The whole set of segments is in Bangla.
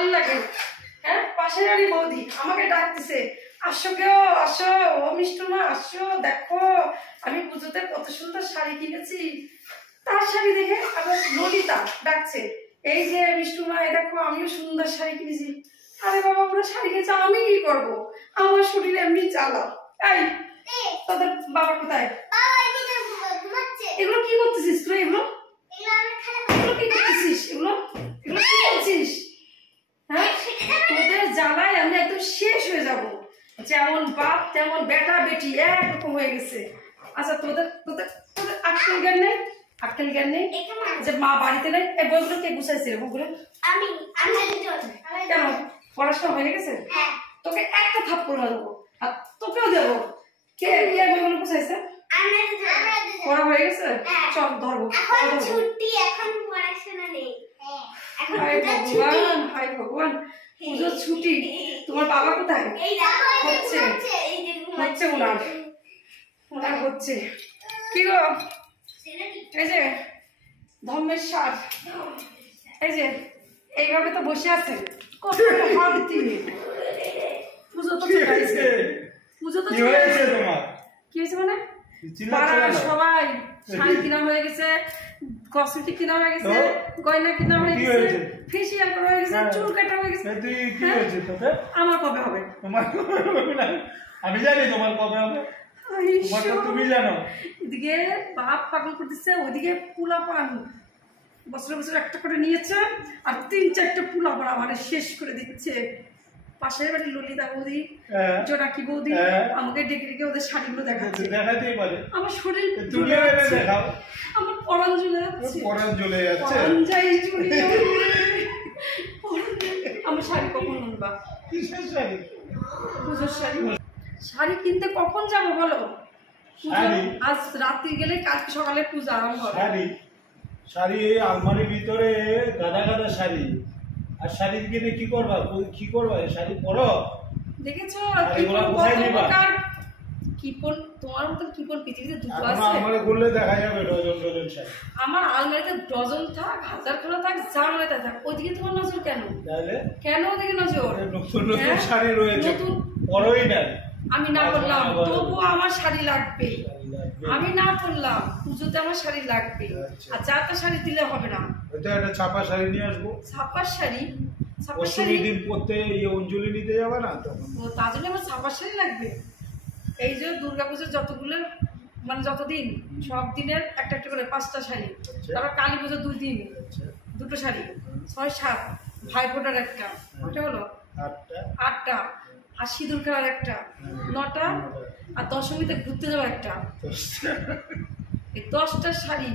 ভাল লাগে। হ্যাঁ, পাশের বাড়ি বৌদি আমাকে ডাকতেছে, আসো কেউ আসো, ও মিষ্টুমা আসো, দেখো আমি পুজোতে কত সুন্দর শাড়ি কিনেছি। তার শাড়ি দেখে আবার ললিতা ডাকছে, এই যে মিষ্টুমা দেখো আমিও সুন্দর শাড়ি কিনেছি। আরে বাবা, ওরা শাড়ি কিনেছে, আমি কি করবো? আমার শরীর এমনি চালা। এই তোদের বাবা কোথায়? এগুলো কি করতেছিস তুই? এগুলো এগুলো কি করতেছিস? এগুলো এগুলো কি করছিস? হ্যাঁ, তোদের জ্বালায় আমি একদম শেষ হয়ে যাব। যেমন বাপ তেমন বেটা বেটি একরকম হয়ে গেছে। আচ্ছা, তোদের তোদের তোদের আক্কেল জ্ঞান নেই? আক্কেল জ্ঞান নেই যে মা বাড়িতে নেই? এই বইগুলো কে গুছাইছে? বইগুলো কেন? পড়াশোনা হয়ে গেছে? তোকে একটা থাপ্পড় মারবো আর তোকেও দেবো। কে বইগুলো গুছাইছে? পড়া হয়ে গেছে? চল ধরবো। হাই ভগবান, পুজোর ছুটি। তোমার বাবা কোথায়? হচ্ছে হচ্ছে ওনার হচ্ছে কি গো? এই যে ধর্মের সার, এই যে এইভাবে তো বসে আছে। কত শান্তি। পুজো তো চলে আসছে, পুজো তো চলে আসছে। কি হয়েছে মানে? পাড়ার সবাই শাড়ি কিনা হয়ে গেছে, কসমেটিক কিনা হয়ে গেছে, গয়না কিনা হয়ে গেছে, ফেসিয়াল করা হয়ে গেছে, চুল কাটা হয়ে গেছে। আমার কবে হবে? আমি জানি তোমার কবে হবে, তুমি জানো। এদিকে বাপ পাগল করতেছে, ওইদিকে পোলা পান বছর বছর একটা করে নিয়েছে, আর 3-4টা পোলা পান আমার শেষ করে দিচ্ছে। পাশের বাড়ি ললিতা বৌদি, জোনাকি বৌদি আমাকে ডেকে ডেকে ওদের শাড়িগুলো দেখাচ্ছে। দেখাতেই পারে। আমার শরীর তুমি দেখাও, আমার পরাণ জ্বলে যাচ্ছে। পরাণ জ্বলে যাচ্ছে। আমার শাড়ি কখন আনবা? কিসের শাড়ি? পুজোর শাড়ি। শাড়ি কিনতে কখন যাবো বলো? আজ রাত্রি গেলে কালকে সকালে পূজা আরম্ভ হবে। শাড়ি এই আলমারির ভিতরে গাদা গাদা শাড়ি। আর শাড়ি কিনে কি করবা? কি করবা? শাড়ি পরো। দেখেছো কিপন? তোমার মতন কিপন পৃথিবীতে দুটো আছে। আমারে বললে দেখা যাবে ডজন ডজন শাড়ি। আমার আলমারিতে ডজন থাক, হাজার খানা থাক, যা মনে তাই থাক, ওইদিকে তোমার নজর কেন? তাহলে কেন ওইদিকে নজর? নতুন নতুন শাড়ি রয়েছে, পরোই না। আমি না বললাম, তবুও আমার শাড়ি লাগবে। আমি না বললাম, পুজোতে আমার শাড়ি লাগবে। আর চারটা শাড়ি দিলে হবে না। ওইটা একটা ছাপা শাড়ি নিয়ে আসবো। ছাপার শাড়ি? ছাপার শাড়ি দিন পরতে অঞ্জলি নিতে যাবে না তখন? ও, তার জন্য আমার ছাপার শাড়ি লাগবে। এই যে দুর্গাপুজোর যতগুলো মানে যতদিন, সব দিনের একটা একটা করে 5টা শাড়ি। তারপর কালী পুজো 2 দিন, 2টো শাড়ি, 6-7, ভাইফোঁটার একটা, ওটা হলো 8টা, আর সিঁদুর খেলার একটা 9টা, আর দশমীতে ঘুরতে যাওয়ার একটা। এই 10টা শাড়ি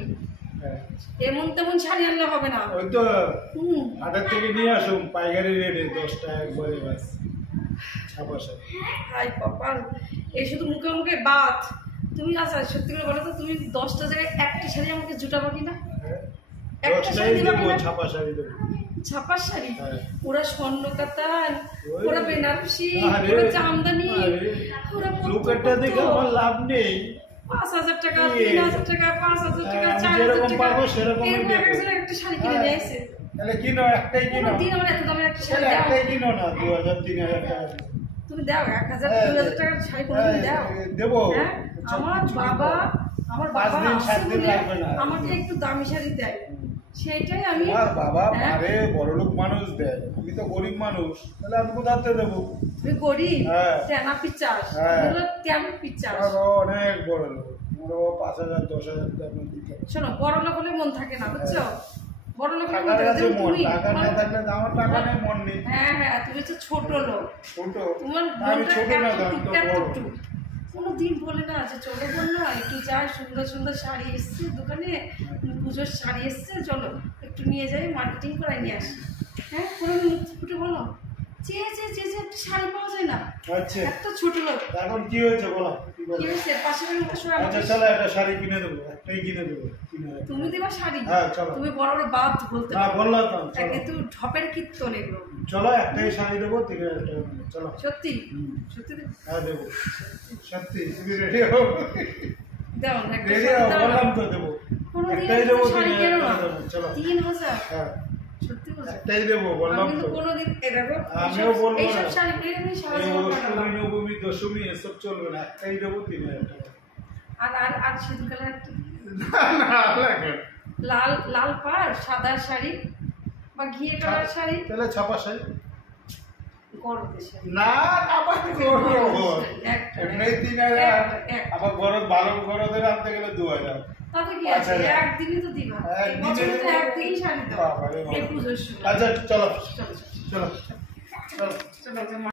এমন তেমন শাড়ি আনলে হবে না। ওই তো হাটের থেকে নিয়ে আসুন পাইকারি রেটে 10টা একবারে বাস ছাপা শাড়ি। হাই কপাল, এই শুধু মুখে মুখে বাত। তুমি আচ্ছা সত্যি করে বলো তো, তুমি 10টা জায়গায় একটা শাড়ি আমাকে জুটাবো কিনা? একটা শাড়ি দিবা কিনা? ছাপা শাড়ি দেবো। ছাপার শাড়ি? ওরা স্বর্ণ কাতান, ওরা বেনারসি, ওরা জামদানি, ওরা লুকেটটা দেখে আমার লাভ নেই। 5,000 টাকা, 3,000 টাকা, 5,000 টাকা, 4,000 টাকা, একটা শাড়ি কিনে নিয়ে এসে। তাহলে কিনো, একটাই কিনো। দিন আমার এত দামের একটা শাড়ি দাও। একটাই কিনো না, 2,000-3,000 টাকা তুমি দাও। 1,000-2,000 টাকার শাড়ি কোনোদিন দাও? দেবো। আমার বাবা আমাকে একটু দামি শাড়ি দেয়, সেইটাই আমি। আমার বাবা মারে বড়লোক মানুষ দেয়, আমি তো গরিব মানুষ, তাহলে আমি কোথাতে দেবো? তুমি গরিব? টেনা পিচাস, তেমন পিচাস। অনেক বড় লোক, 5,000-10,000 টাকা দিতে। শোনো, বড় লোক হলে মন থাকে না, বুঝছো? বড় লোক হলে টাকা না থাকলে আমার টাকা নেই, মন নেই। হ্যাঁ, তুমি হচ্ছে ছোট লোক। ছোট? তোমার আমি ছোট না, কোনোদিন বলে না যে চলো বল না একটু যাই, সুন্দর সুন্দর শাড়ি এসছে দোকানে, পুজোর শাড়ি এসছে, চলো একটু নিয়ে যাই, মার্কেটিং করাই নিয়ে আসি। হ্যাঁ, কোনোদিন মুখ ফুটে বলো চেয়ে একটা শাড়ি পাওয়া যায় না? আচ্ছা, এত ছোট লোক। এখন কি হয়েছে বলো? কি হয়েছে? পাশের বাড়ির সময় আচ্ছা চলো একটা শাড়ি কিনে দেবো, একটাই কিনে দেবো। তুমি দিবা শাড়ি? হ্যাঁ চলো। তুমি বড় বড় বাদ বলতে না বললাম তো, কিন্তু ঢপের কীর্তন এগুলো। চলো একটাই শাড়ি দেবো, 3,000 টাকা। চলো সত্যি? সত্যি হ্যাঁ দেবো, সত্যি। তুমি রেডি হও? দাও না, রেডি হও, বললাম তো দেবো। একটাই দেবো, 3,000 টাকা। চলো 3,000? হ্যাঁ সত্যি বলছো? একটাই দেবো বললাম আমি কিন্তু তো। কোনোদিন এই দেখো আমিও বলবো এইসব না। শাড়ি পেয়ে আমি সারা এই জীবন অষ্টমী কাটালাম। নবমী দশমী এসব চলবে না, একটাই দেবো 3000 টাকা। আর আর আর সিঁদুর কালার একটা না না লাগে। লাল লাল পাড় সাদা শাড়ি বা ঘিয়ে কালার শাড়ি তাহলে ছাপা শাড়ি গরমের শাড়ি না আবার করবো একটা এমনি 3000 আবার গরদ ভালো গরদের আনতে গেলে 2000। তাতে কি আছে একদিনই তো দিবা এই বছরে তো একদিনই শাড়ি দাও বাবারে বাবা। এই পুজোর সময় আচ্ছা চলো চলো চলো চলো। চলো চলো